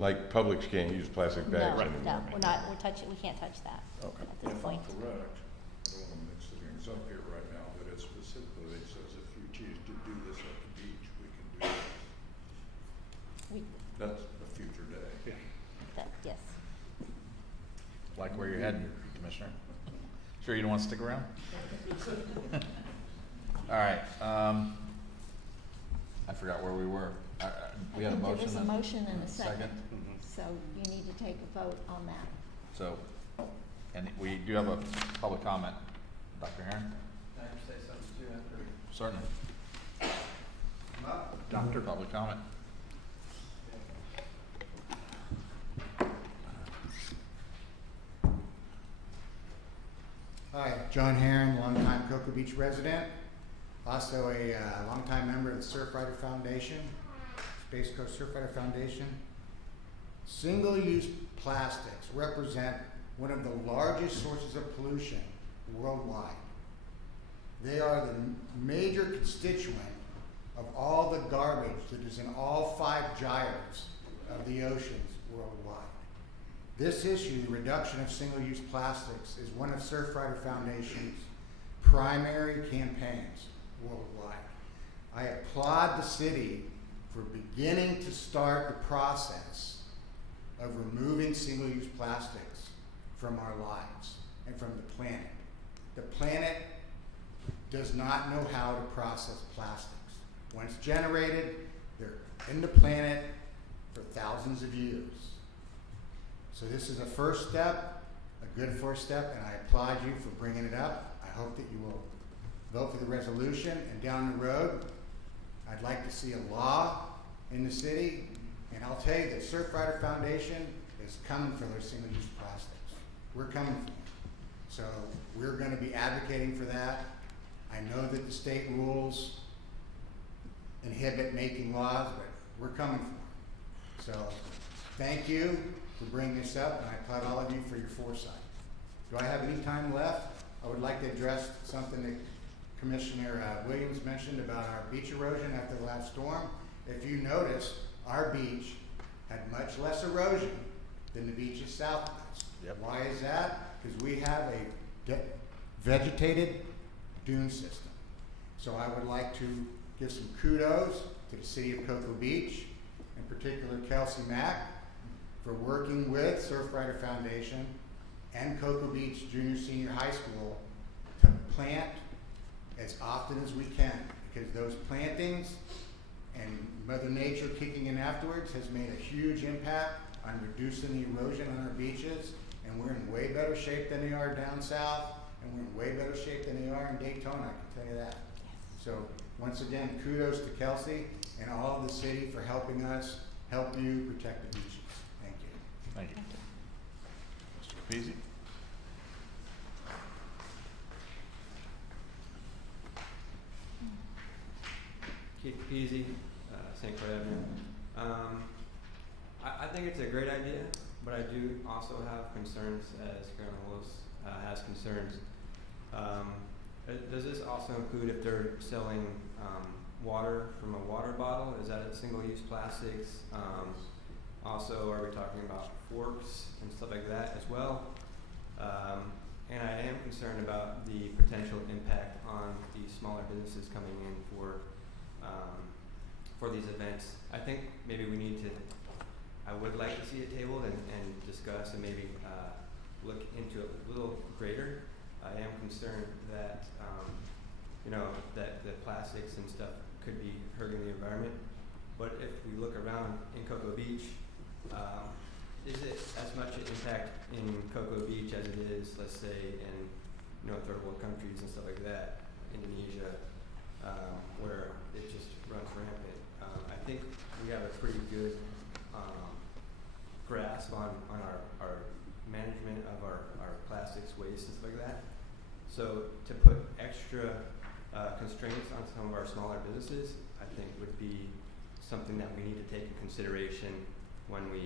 like, Publix can't use plastic bags No, anymore? no, we can't touch that Okay. at this If point. I'm correct, I don't want to mix things up here right now, but it specifically says if we choose to do this at the beach, we can do this. We, That's a future day. Yeah. yes. Like where you're heading, Commissioner. Sure you don't want to stick around? All right, I forgot where we were. We had a I think motion. there was a and- motion and a second, Mhm. so you need to take a vote on that. So, and we do have a public comment. Dr. Herron? Can I say something too after? Certainly. Come up? Doctor, public comment. Hi, John Herron, longtime Cocoa Beach resident, also a longtime member of the Surfrider Foundation, Space Coast Surfrider Foundation. Single-use plastics represent one of the largest sources of pollution worldwide. They are the major constituent of all the garbage that is in all 5 gyres of the oceans worldwide. This issue, the reduction of single-use plastics, is one of Surfrider Foundation's primary campaigns worldwide. I applaud the city for beginning to start the process of removing single-use plastics from our lives and from the planet. The planet does not know how to process plastics. Once generated, they're in the planet for thousands of years. So this is a first step, a good first step, and I applaud you for bringing it up. I hope that you will vote for the resolution, and down the road, I'd like to see a law in the city, and I'll tell you that Surfrider Foundation is coming for those single-use plastics. We're coming for them. So we're gonna be advocating for that. I know that the state rules inhibit making laws, but we're coming for them. So thank you for bringing this up, and I applaud all of you for your foresight. Do I have any time left? I would like to address something that Commissioner Williams mentioned about our beach erosion after the last storm. If you notice, our beach had much less erosion than the beaches south of us. Yep. Why is that? Because we have a vegetated dune system. So I would like to give some kudos to the city of Cocoa Beach, in particular Kelsey Mack, for working with Surfrider Foundation and Cocoa Beach Junior Senior High School to plant as often as we can, because those plantings And Mother Nature kicking in afterwards has made a huge impact on reducing the erosion on our beaches, and we're in way better shape than they are down south, and we're in way better shape than they are in Daytona, I can tell you that. So, once again, kudos to Kelsey and all of the city for helping us help you protect the beaches. Thank you. Thank you. Mr. Capizzi? Keith Capizzi, St. Croix Avenue. I think it's a great idea, but I do also have concerns, as Carolyn Willis has concerns. Does this also include if they're selling water from a water bottle? Is that a single-use plastics? Also, are we talking about forks and stuff like that as well? And I am concerned about the potential impact on the smaller businesses coming in for these events. I think maybe we need to, I would like to see it tabled and discuss and maybe look into it a little greater. I am concerned that, that the plastics and stuff could be hurting the environment. But if we look around in Cocoa Beach, is it as much an impact in Cocoa Beach as it is, let's say, in third world countries and stuff like that, Indonesia, where it just runs rampant? I think we have a pretty good grasp on our management of our plastics waste and stuff like that. So to put extra constraints on some of our smaller businesses, I think would be something that we need to take in consideration when we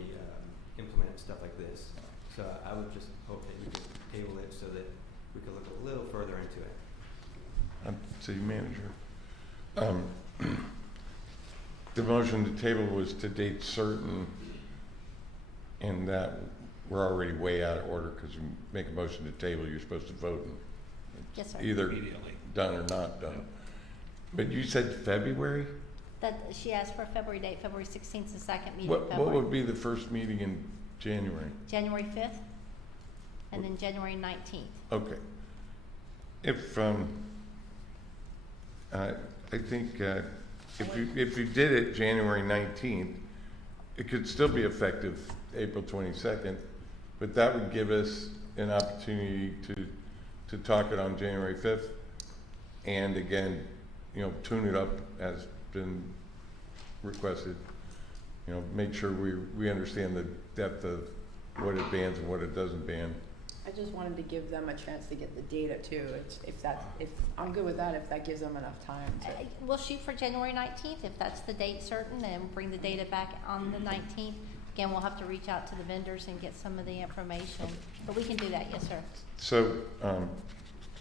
implement stuff like this. So I would just hope that you could table it so that we could look a little further into it. City Manager. The motion to table was to date certain, and that we're already way out of order because you make a motion to table, you're supposed to vote and Yes, sir. either Immediately. done or not done. But you said February? That, she asked for a February date, February 16th, the second meeting in What February. would be the first meeting in January? January 5th, and then January 19th. Okay. If, I think, if you did it January 19th, it could still be effective April 22nd, but that would give us an opportunity to talk it on January 5th, and again, tune it up as been requested. Make sure we understand the depth of what it bans and what it doesn't ban. I just wanted to give them a chance to get the data too. If I'm good with that, if that gives them enough time to. We'll shoot for January 19th, if that's the date certain, and bring the data back on the 19th. Again, we'll have to reach out to the vendors and get some of the information, but we can do that, yes, sir. So,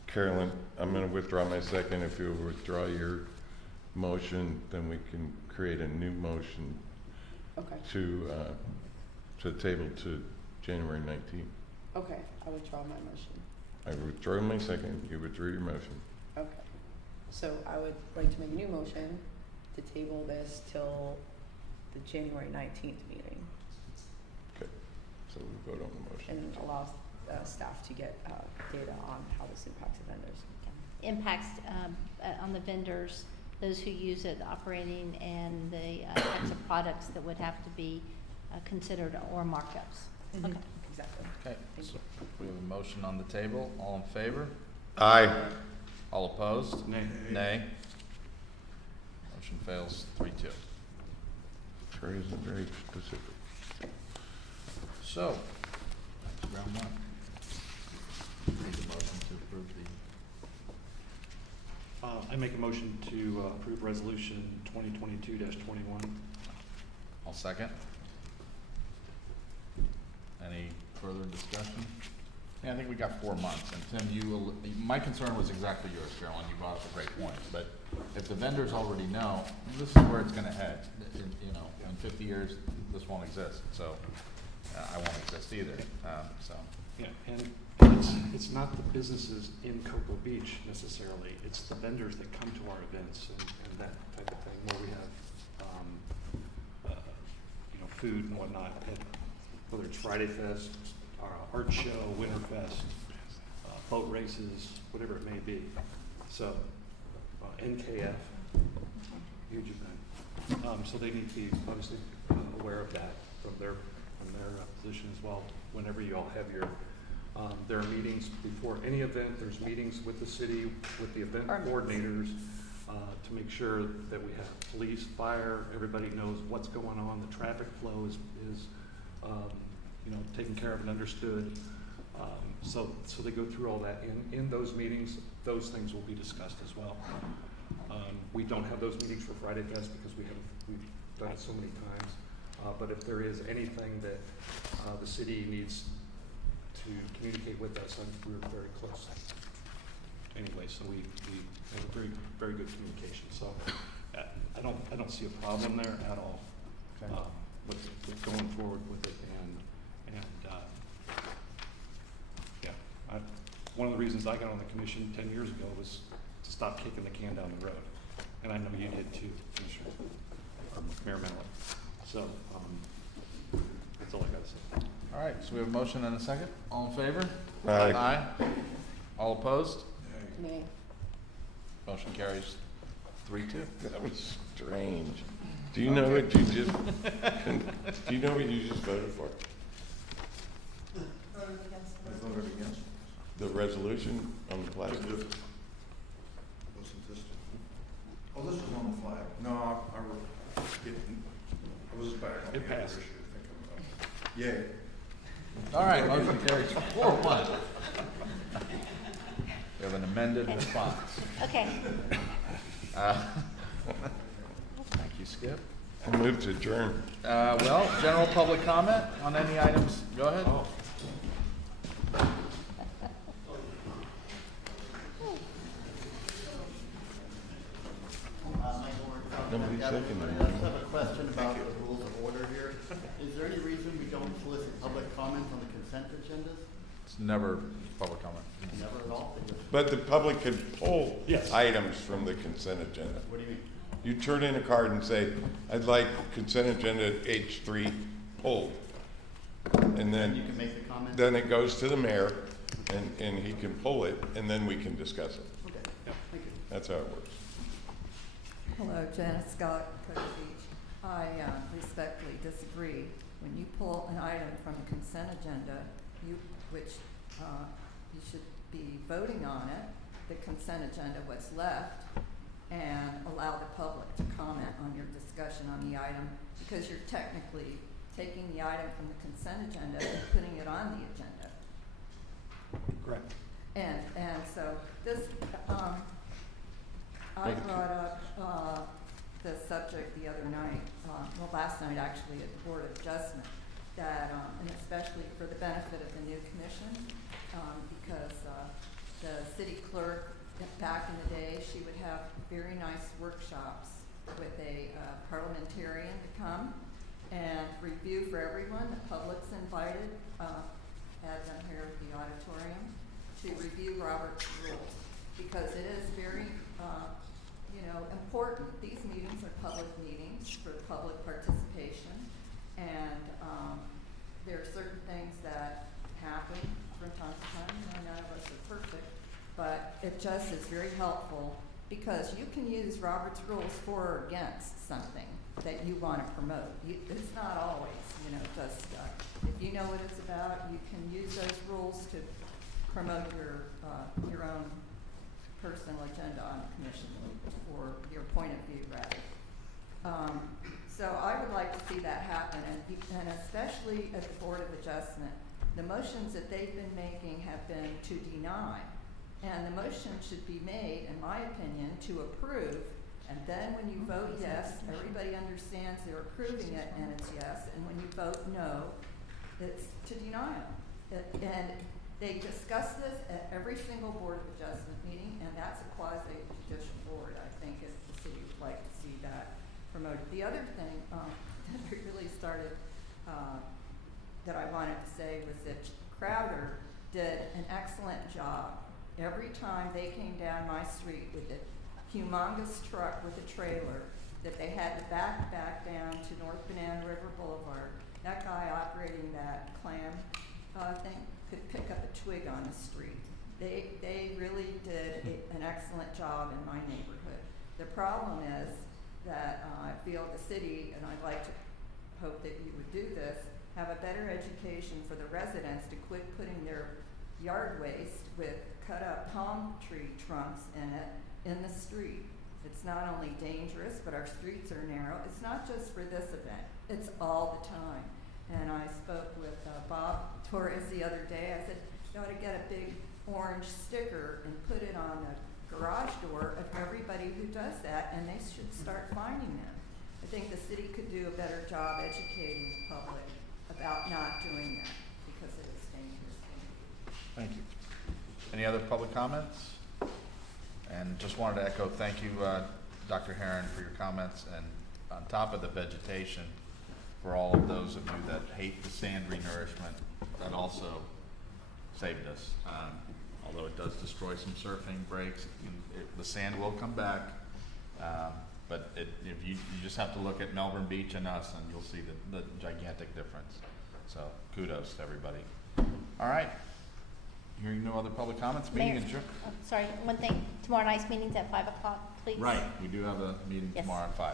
Carolyn, I'm going to withdraw my second. If you'll withdraw your motion, then we can create a new motion Okay. to table to January 19th. Okay, I withdraw my motion. I withdraw my second, you withdrew your motion. Okay. So I would like to make a new motion to table this till the January 19th meeting Okay, so we vote on the motion. and allow staff to get data on how this impacts the vendors. Impacts on the vendors, those who use it, operating, and the types of products that would have to be considered or markups. Mhm. Okay. Exactly. Okay, Thank so you. we have a motion on the table. All in favor? Aye. All opposed? Nay. Nay. Motion fails 3-2. Trey isn't very specific. So, that's round one. Need a motion to approve the, I make a motion to approve resolution 2022-21. I'll second. Any further discussion? Yeah, I think we got 4 months, and Tim, my concern was exactly yours, Carolyn, you brought up a great point, but if the vendors already know, this is where it's gonna head, in 50 years, this won't exist, so, I won't exist either, so. Yeah, and it's not the businesses in Cocoa Beach necessarily, it's the vendors that come to our events and that type of thing, where we have, food and whatnot, whether it's Friday Fest, our art show, Winter Fest, boat races, whatever it may be. So, NKF, huge event. So they need to be obviously aware of that from their position as well. Whenever you all have your, there are meetings before any event, there's meetings with the city, with the event coordinators, to make sure that we have police, fire, everybody knows what's going on, the traffic flow is taken care of and understood. So they go through all that. In those meetings, those things will be discussed as well. We don't have those meetings for Friday Fest because we've done it so many times. But if there is anything that the city needs to communicate with us, we're very close. Anyway, so we have a very, very good communication. So I don't see a problem there at all with going forward with it. One of the reasons I got on the commission 10 years ago was to stop kicking the can down the road. And I know you did too, Commissioner, or Mayor Mallett. So that's all I got to say. All right, so we have a motion and a second. All in favor? Aye. Aye. All opposed? Nay. Motion carries 3-2. That was strange. Do you know what you just, do you know what you just voted for? I voted against. The resolution on the plastic? Wasn't this? Oh, this was on the flag. No, I was back on It the other passed. issue. Yay. All right, motion carries 4-1. We have an amended response. Okay. Thank you, Skip. I move to adjourn. Well, general public comment on any items. Go ahead. Nobody seconded I just have a question about the rules of order here. Is there any reason we don't solicit public comment on the consent agendas? It's never public comment. Never at all? But the public could pull Yes. items from the consent agenda. What do you mean? You turn in a card and say, I'd like consent agenda H3 pulled. And You then, can make the comment? then it goes to the mayor and he can pull it and then we can discuss it. Okay, thank you. That's how it works. Hello, Janice Scott, Cocoa Beach. I respectfully disagree. When you pull an item from the consent agenda, you should be voting on it, the consent agenda, what's left, and allow the public to comment on your discussion on the item, because you're technically taking the item from the consent agenda and putting it on the agenda. Correct. And so this, I brought up the subject the other night, last night actually at the Board of Adjustment, that, and especially for the benefit of the new commission, because the city clerk, back in the day, she would have very nice workshops with a parliamentarian to come and review for everyone. The public's invited, had them here at the auditorium, to review Robert's rules, because it is very important. These meetings are public meetings for public participation, and there are certain things that happen from time to time. None of us are perfect, but it just is very helpful, because you can use Robert's rules for or against something that you want to promote. It's not always, just if you know what it's about, you can use those rules to promote your own personal agenda on the commission, or your point of view, rather. So I would like to see that happen, and especially at the Board of Adjustment. The motions that they've been making have been to deny, and the motion should be made, in my opinion, to approve, and then when you vote yes, everybody understands they're approving it and it's yes, and when you vote no, it's to deny it. And they discuss this at every single Board of Adjustment meeting, and that's a quasi-judicial board. I think if the city would like to see that promoted. The other thing that really started, that I wanted to say, was that Crowder did an excellent job. Every time they came down my street with a humongous truck with a trailer that they had to back down to North Banana River Boulevard, that guy operating that clam thing could pick up a twig on the street. They really did an excellent job in my neighborhood. The problem is that I feel the city, and I'd like to hope that you would do this, have a better education for the residents to quit putting their yard waste with cut-up palm tree trunks in it in the street. It's not only dangerous, but our streets are narrow. It's not just for this event, it's all the time. And I spoke with Bob Torres the other day. I said, you ought to get a big orange sticker and put it on the garage door of everybody who does that, and they should start finding them. I think the city could do a better job educating the public about not doing that, because it is dangerous. Thank you. Any other public comments? And just wanted to echo, thank you, Dr. Herron, for your comments, and on top of the vegetation, for all of those of you that hate the sand renourishment, that also saved us. Although it does destroy some surfing breaks, the sand will come back. But if you just have to look at Melbourne Beach and us, and you'll see the gigantic difference. So kudos to everybody. All right. Hearing no other public comments, meeting Mayor, adjourned. sorry, one thing, tomorrow night's meeting's at 5 o'clock, please. Right, we do have a meeting Yes. tomorrow at 5.